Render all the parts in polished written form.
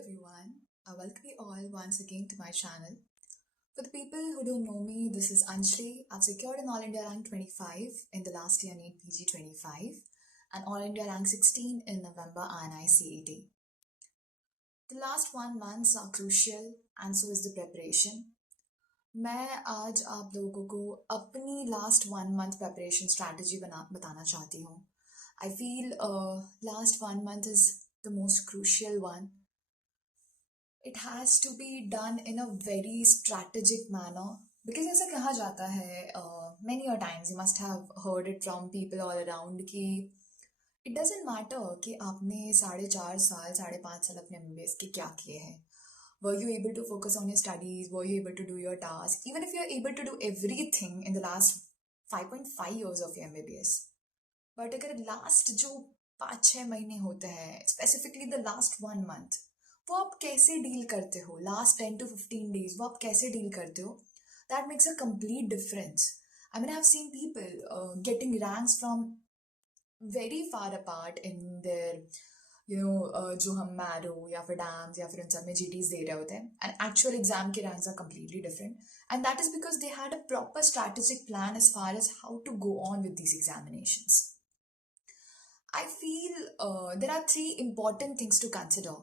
everyone, I welcome you all once again to my channel. For the people who don't know me, this is Anjali. I've secured an All India rank 25 in the last year NEET PG 25 and All India rank 16 in November INI CET. The last 1 months are crucial and so is the preparation. मैं आज आप लोगों को अपनी लास्ट 1 month preparation strategy बताना चाहती हूँ. I feel last 1 month is the most crucial one. It has to be done in a very strategic manner because ऐसा कहा जाता है many a times you must have heard it from people all around कि it doesn't matter कि आपने 4.5 साल 5.5 साल अपने MBBS के क्या किए हैं. Were you able to focus on your studies? Were you able to do your tasks? Even if you're able to do everything in the last 5.5 years of your MBBS. But अगर last जो 5-6 महीने होते हैं, specifically the last 1 month, वो आप कैसे डील करते हो, last 10 to 15 days वो आप कैसे डील करते हो, that makes a complete difference. I mean, I've seen people getting ranks from very far apart in their जो हम मैरो या फिर डैम्स या फिर उन सब में GTs दे रहे होते हैं and actual exam के ranks are completely different, and that is because they had a proper strategic plan as far as how to go on with these examinations. I feel there are 3 important things to consider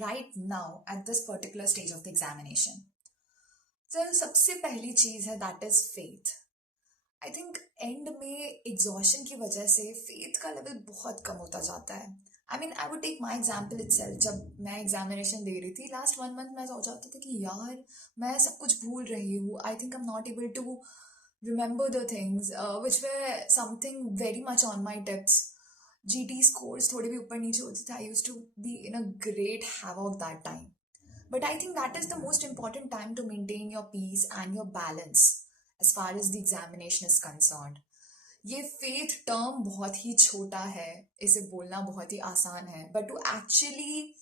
right now at this particular stage of the examination. So सबसे पहली चीज है that is faith. I think end में exhaustion की वजह से faith का level बहुत कम होता जाता है. I mean, I would take my example itself. जब मैं examination दे रही थी last 1 month मैं सोचा था कि यार मैं सब कुछ भूल रही हूँ. I think I'm not able to remember the things which were something very much on my tips. GT scores थोड़े भी ऊपर नीचे होते थे. I used to be in a great havoc that time. But I think that is the most important time to maintain your peace and your balance as far as the examination is concerned. ये faith term बहुत ही छोटा है, इसे बोलना बहुत ही आसान है, but to actually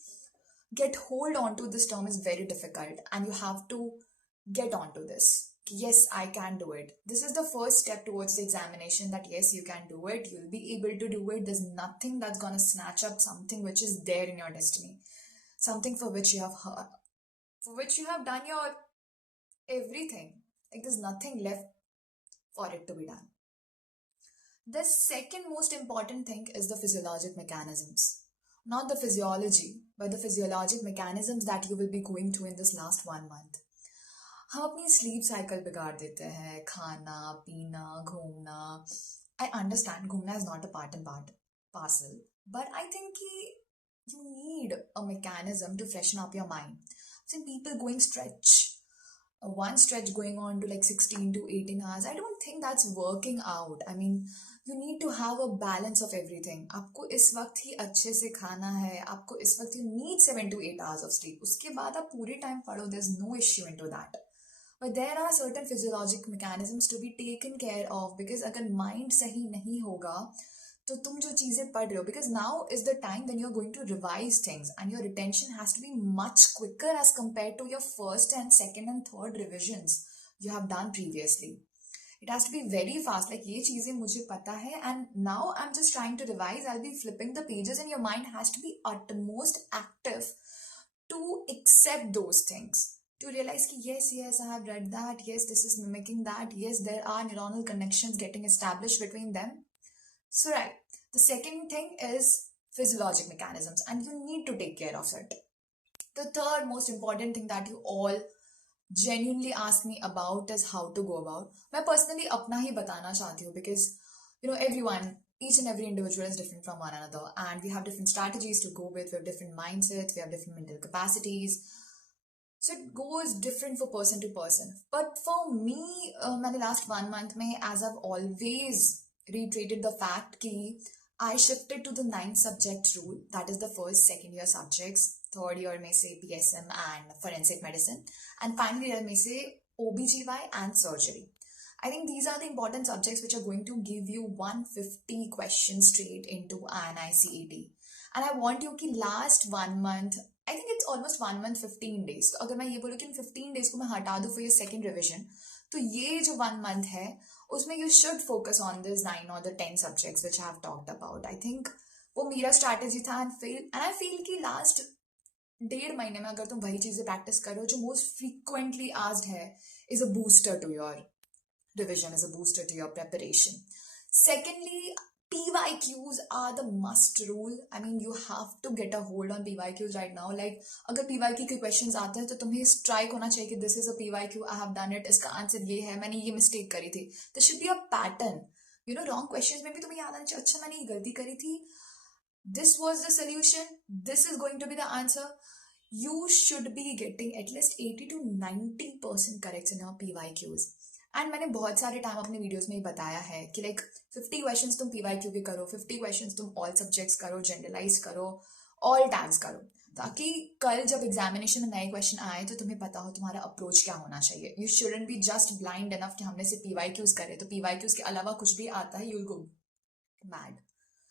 get hold onto this term is very difficult, and you have to get onto this. Yes, I can do it. This is the first step towards the examination, that yes, you can do it. You'll be able to do it. There's nothing that's going to snatch up something which is there in your destiny. Something for which you have done your everything. Like there's nothing left for it to be done. The second most important thing is the physiologic mechanisms. Not the physiology, but the physiologic mechanisms that you will be going through in this last 1 month. हम अपनी sleep cycle बिगाड़ देते हैं, खाना पीना घूमना. I understand घूमना is not a part and parcel, but I think कि you need a mechanism to freshen up your mind. I've seen people going one stretch going on to like 16 to 18 hours. I don't think that's working out. I mean, you need to have a balance of everything. आपको इस वक्त ही अच्छे से खाना है, आपको इस वक्त you need 7 to 8 hours of sleep. उसके बाद आप पूरे टाइम पढ़ो, there's no issue into that. But there are certain physiologic mechanisms to be taken care of, because अगर mind सही नहीं होगा तो तुम जो चीजें पढ़ रहे हो, because now is the time when you're going to revise things and your retention has to be much quicker as compared to your first and second and third revisions you have done previously. It has to be very fast, like ये चीजें मुझे पता है and now I'm just trying to revise. I'll be flipping the pages and your mind has to be utmost active to accept those things, to realize कि yes, I have read that, yes, this is mimicking that, yes, there are neuronal connections getting established between them. So right, the second thing is physiologic mechanisms, and you need to take care of it. The third most important thing that you all genuinely ask me about is how to go about. मैं personally अपना ही बताना चाहती हूँ, because everyone, each and every individual is different from one another, and we have different strategies to go with. We have different mindsets, we have different mental capacities. So it goes different for person to person. But for me, मैंने last 1 month में, as I've always reiterated the fact कि I shifted to the 9 subject rule. That is the first, second year subjects. Third year में से PSM and forensic medicine. And final year में से OBGY and surgery. I think these are the important subjects which are going to give you 150 questions straight into INI CET. And I want you कि last 1 month, I think it's almost 1 month 15 days. तो अगर मैं ये बोलूँ कि 15 days को मैं हटा दूँ for your second revision, तो ये जो 1 month है उसमें you should focus on this 9 or the 10 subjects which I have talked about. I think वो मेरा strategy था, and I feel कि last 1.5 महीने में अगर तुम वही चीजें प्रैक्टिस करो जो मोस्ट फ्रीक्वेंटली आस्क्ड है, is a booster to your revision, is a booster to your preparation. Secondly, PYQs are the must rule. I mean, you have to get a hold on PYQs right now. Like, अगर PYQ के questions आते हैं तो तुम्हें strike होना चाहिए कि this is a PYQ, I have done it, इसका आंसर ये है, मैंने ये mistake करी थी. There should be a pattern. You know, wrong questions में भी तुम्हें याद आना चाहिए, अच्छा मैंने ये गलती करी थी, this was the solution, this is going to be the answer. You should be getting at least 80 to 90% correct in your PYQs. And मैंने बहुत सारे टाइम अपने वीडियोस में ही बताया है कि लाइक 50 क्वेश्चंस तुम पीवाईक्यू के करो, 50 क्वेश्चंस तुम ऑल सब्जेक्ट्स करो, जनरलाइज करो, ऑल टैग्स करो, ताकि कल जब एग्जामिनेशन में नए क्वेश्चन आए तो तुम्हें पता हो तुम्हारा अप्रोच क्या होना चाहिए. You shouldn't be just blind enough कि हमने सिर्फ पीवाईक्यूज करे तो पीवाईक्यूज के अलावा कुछ भी आता है, you will go mad.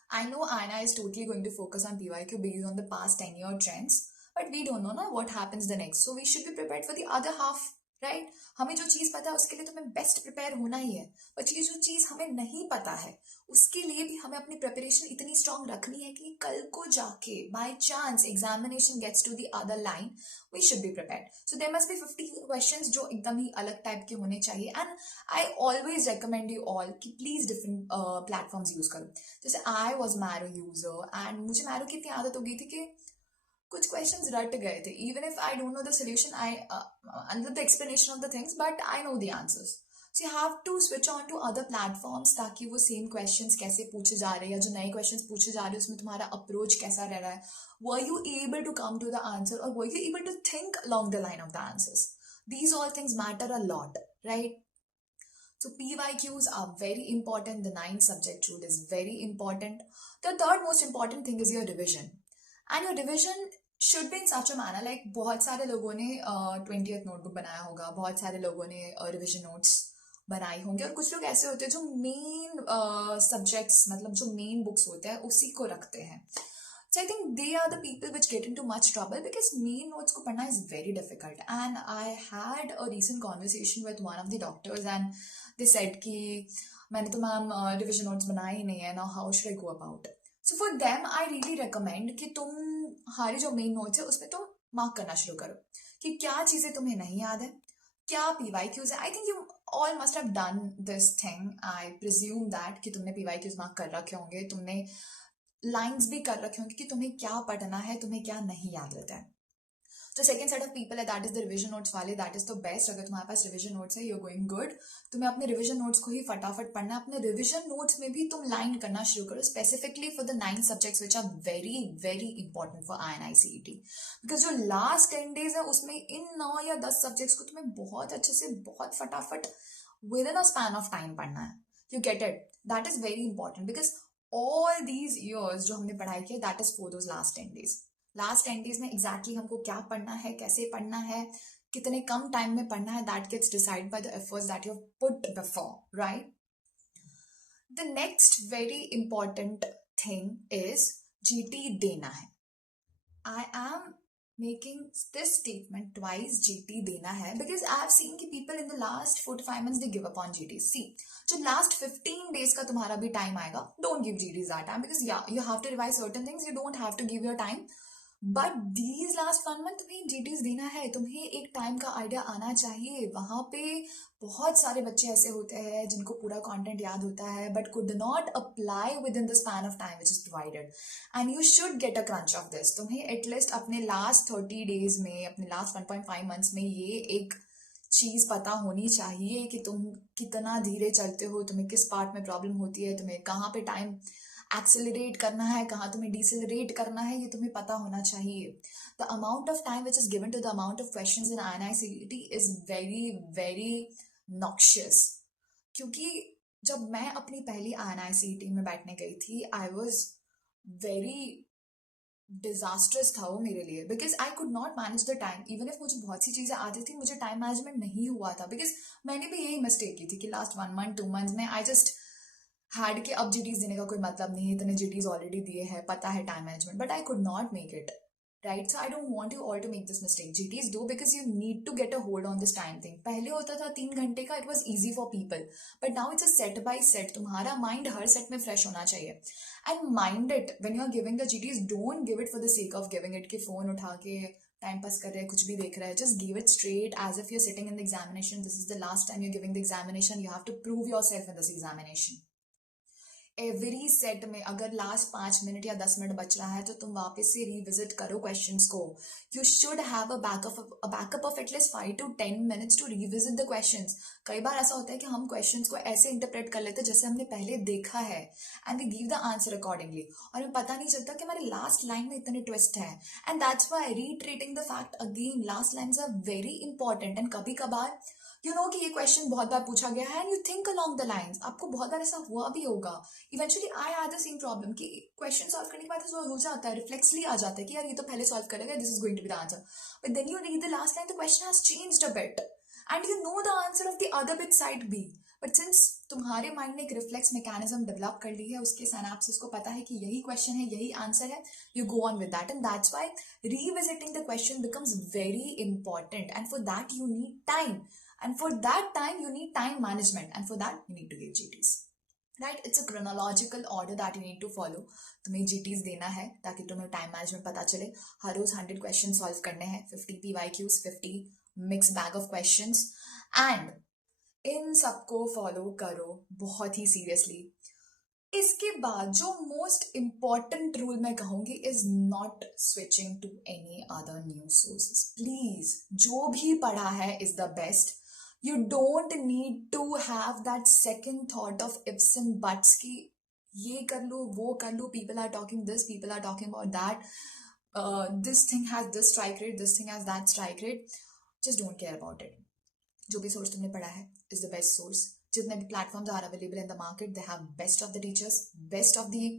I know Aina is totally going to focus on PYQ based on the past 10-year trends, but we don't know what happens the next. So we should be prepared for the other half. Right हमें जो चीज पता है उसके लिए तो हमें best prepare होना ही है, बट ये जो चीज हमें नहीं पता है उसके लिए भी हमें अपनी प्रिपरेशन इतनी स्ट्रांग रखनी है कि कल को जाके by chance examination gets to the other line, we should be prepared. So there must be 50 questions जो एकदम ही अलग टाइप के होने चाहिए. And I always recommend you all कि प्लीज डिफरेंट प्लेटफॉर्म्स यूज करो. जैसे I was Marrow user and मुझे मैरो की इतनी आदत हो गई थी कि कुछ क्वेश्चंस रट गए थे. Even if I don't know the solution, I under the explanation of the things, but I know the answers. So you have to switch on to other platforms ताकि वो सेम क्वेश्चंस कैसे पूछे जा रहे हैं या जो नए क्वेश्चंस पूछे जा रहे हैं उसमें तुम्हारा अप्रोच कैसा रह रहा है. Were you able to come to the answer और were you able to think along the line of the answers. These all things matter a lot, right? So PYQs are very important. The 9th subject rule is very important. The third most important thing is your revision. And your revision should be in such a manner, like बहुत सारे लोगों ने 20th notebook बनाया होगा, बहुत सारे लोगों ने रिविजन नोट्स बनाए होंगे, और कुछ लोग ऐसे होते हैं जो मेन सब्जेक्ट्स मतलब जो मेन बुक्स होते हैं उसी को रखते हैं. So I think they are the people which get into much trouble because main notes को पढ़ना is very difficult. And I had a recent conversation with one of the doctors and they said कि मैंने तो ma'am revision notes बनाए ही नहीं है, now how should I go about it? So for them I really recommend कि तुम्हारे जो main notes है उसमें तुम मार्क करना शुरू करो कि क्या चीजें तुम्हें नहीं याद है, क्या PYQs है. I think you all must have done this thing. I presume that कि तुमने PYQs मार्क कर रखे होंगे, तुमने लाइन्स भी कर रखे होंगे कि तुम्हें क्या पढ़ना है, तुम्हें क्या नहीं याद रहता है. तो सेकंड सेट ऑफ पीपल है that is the revision notes वाले. That is the best. अगर तुम्हारे पास रिविजन नोट्स है, यू आर गोइंग गुड. तुम्हें अपने रिविजन नोट्स को ही फटाफट पढ़ना है. अपने रिविजन नोट्स में भी तुम लाइन करना शुरू करो, specifically for the 9 subjects which are very very important for INI CET. Because जो लास्ट 10 days है उसमें इन 9 या 10 सब्जेक्ट्स को तुम्हें बहुत अच्छे से बहुत फटाफट with in a span of time पढ़ना है. You get it? That is very important because all these years जो हमने पढ़ाई की that is for those last 10 days. Last 10 days में एग्जैक्टली हमको क्या पढ़ना है, कैसे पढ़ना है, कितने कम टाइम में पढ़ना है, that gets decide by the efforts that you have put before, right? The next very important thing is GT देना है. I am making this statement twice, GT देना है because I have seen कि people in the last 4 to 5 months they give up on GT. See, जो last 15 days का तुम्हारा भी time आएगा, don't give GTs that time because yeah, you have to revise certain things, you don't have to give your time. But these last 1 month तुम्हें GTs देना है. तुम्हें एक टाइम का आइडिया आना चाहिए. वहां पे बहुत सारे बच्चे ऐसे होते हैं जिनको पूरा कंटेंट याद होता है but could not apply with in the span of time which is provided. And you should get a crunch of this. तुम्हें एटलीस्ट अपने लास्ट 30 days में, अपने लास्ट 1.5 months में ये एक चीज पता होनी चाहिए कि तुम कितना धीरे चलते हो, तुम्हें किस पार्ट में प्रॉब्लम होती है, तुम्हें कहाँ पे टाइम एक्सेलरेट करना है, कहाँ तुम्हें डिसेलरेट करना है, ये तुम्हें पता होना चाहिए. The amount of time which is given to the amount of questions in INI CET is very very noxious. क्योंकि जब मैं अपनी पहली INI CET में बैठने गई थी, आई वॉज वेरी डिजास्ट्रस था वो मेरे लिए because I could not manage the time. Even if मुझे बहुत सी चीजें आती थी, मुझे टाइम मैनेजमेंट नहीं हुआ था बिकॉज मैंने भी यही मिस्टेक की थी कि लास्ट 1 month 2 months में आई जस्ट हैड के अब GTs देने का कोई मतलब नहीं है, इतने GTs ऑलरेडी दिए हैं, पता है time management, but I could not make it. right? So I don't want you all to make this mistake. GTs do because you need to get a hold on this time thing. पहले होता था 3 घंटे का, it was easy for people, but now it's a set by set. तुम्हारा mind हर set में fresh होना चाहिए. And mind it, when you are giving the GTs, don't give it for the sake of giving it कि phone उठा के टाइम पास कर रहे हैं, कुछ भी देख रहा है. Just give it straight as if you're sitting in the examination. This is the last time you're giving the examination. You have to prove yourself in this examination. Every set में अगर लास्ट 5 मिनट या 10 मिनट बच रहा है तो तुम वापस से रिविजिट करो क्वेश्चंस को. You should have a backup of at least 5 to 10 minutes to revisit the questions. कई बार ऐसा होता है कि हम क्वेश्चंस को ऐसे इंटरप्रेट कर लेते हैं जैसे हमने पहले देखा है, and we give the answer accordingly, और हमें पता नहीं चलता कि हमारे लास्ट लाइन में इतने ट्विस्ट है. And that's why reiterating the fact again, last lines are very important. And कभी कभार कि ये क्वेश्चन बहुत बार पूछा गया है, and you think along the lines. आपको बहुत बार ऐसा हुआ भी होगा. Eventually I had the same problem कि क्वेश्चन सॉल्व करने के बाद ऐसा हो जाता है, रिफ्लेक्सली आ जाता है कि यार ये तो पहले सॉल्व करेगा, this is going to be the answer. But then you read the last line, the question has changed a bit and you know the answer of the other bit side B. But since तुम्हारे mind ने एक reflex mechanism develop कर ली है, उसके सिनैप्सेस को पता है कि यही क्वेश्चन है, यही आंसर है, you go on with that. And that's why revisiting the question becomes very important. And for that you need time. And for that time, you need time management. And for that, you need to give GTs. Right? It's a chronological order that you need to follow. तुम्हें GTs देना है ताकि तुम्हें time management पता चले. हर रोज 100 question solve करने हैं, 50 PYQs, 50 mix bag of questions. And in सबको फॉलो करो बहुत ही सीरियसली. इसके बाद जो मोस्ट इम्पॉर्टेंट रूल मैं कहूंगी is not switching to any other news sources. Please, जो भी पढ़ा है is the best. You don't need to have that second thought of ifs and buts कि ये कर लो, वो कर लो, people are talking this, people are talking about that, this thing has this strike rate, this thing has that strike rate. Just don't care about it. जो भी source तुमने पढ़ा है is the best source. जितने भी platforms are available in the market, they have best of the teachers, best of the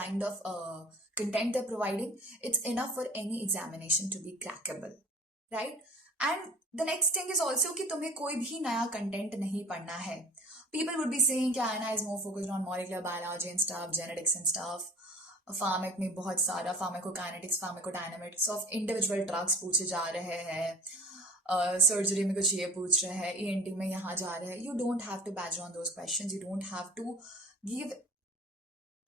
kind of content they're providing. It's enough for any examination to be crackable, right? And the next thing is also कि तुम्हें कोई भी नया कंटेंट नहीं पढ़ना है. People would be saying कि INI is more focused on molecular biology and stuff, genetics and stuff. फार्मेक में बहुत सारा pharmacokinetics, pharmacodynamics of individual drugs पूछे जा रहे हैं. सर्जरी में कुछ ये पूछ रहे हैं, ENT में यहाँ जा रहे हैं. You don't have to badge on those questions. You don't have to give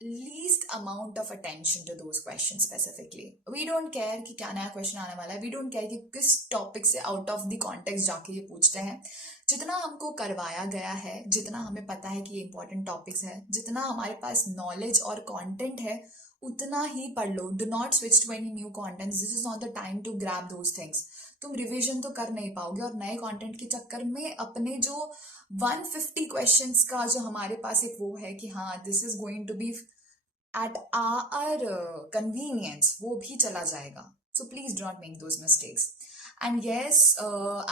least amount of attention to those questions specifically. We don't care कि क्या नया क्वेश्चन आने वाला है. We don't care कि किस टॉपिक से आउट ऑफ द कॉन्टेक्स्ट जाके ये पूछते हैं. जितना हमको करवाया गया है, जितना हमें पता है कि ये इंपॉर्टेंट टॉपिक्स है, जितना हमारे पास नॉलेज और कंटेंट है, उतना ही पढ़ लो. Do not switch to any new content. This is not the time to grab those things. तुम रिविजन तो कर नहीं पाओगे, और नए कंटेंट के चक्कर में अपने जो 150 क्वेश्चंस का जो हमारे पास एक वो है कि हाँ this is going to be at our convenience, वो भी चला जाएगा. So please do not make those mistakes. And yes,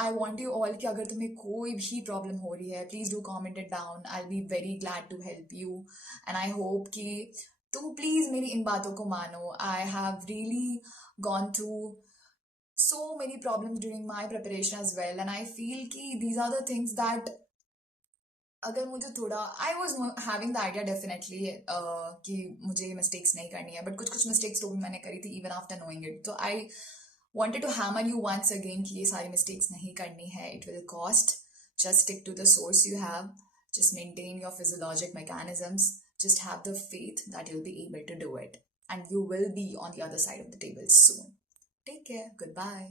I want you all कि अगर तुम्हें कोई भी प्रॉब्लम हो रही है, please do comment it down. I'll be very glad to help you. And I hope कि तुम please मेरी इन बातों को मानो. I have really gone through so many problems during my preparation as well. And I feel कि these are the things that अगर मुझे थोड़ा I was having the idea definitely कि मुझे मिस्टेक्स नहीं करनी है, बट कुछ कुछ मिस्टेक्स तो भी मैंने करी थी इवन आफ्टर नोइंग इट. तो आई wanted to hammer you once again कि ये सारी मिस्टेक्स नहीं करनी है. It will cost. Just stick to the source you have. Just maintain your physiologic mechanisms. Just have the faith that you'll be able to do it. And you will be on the other side of the table soon. Take care. Goodbye.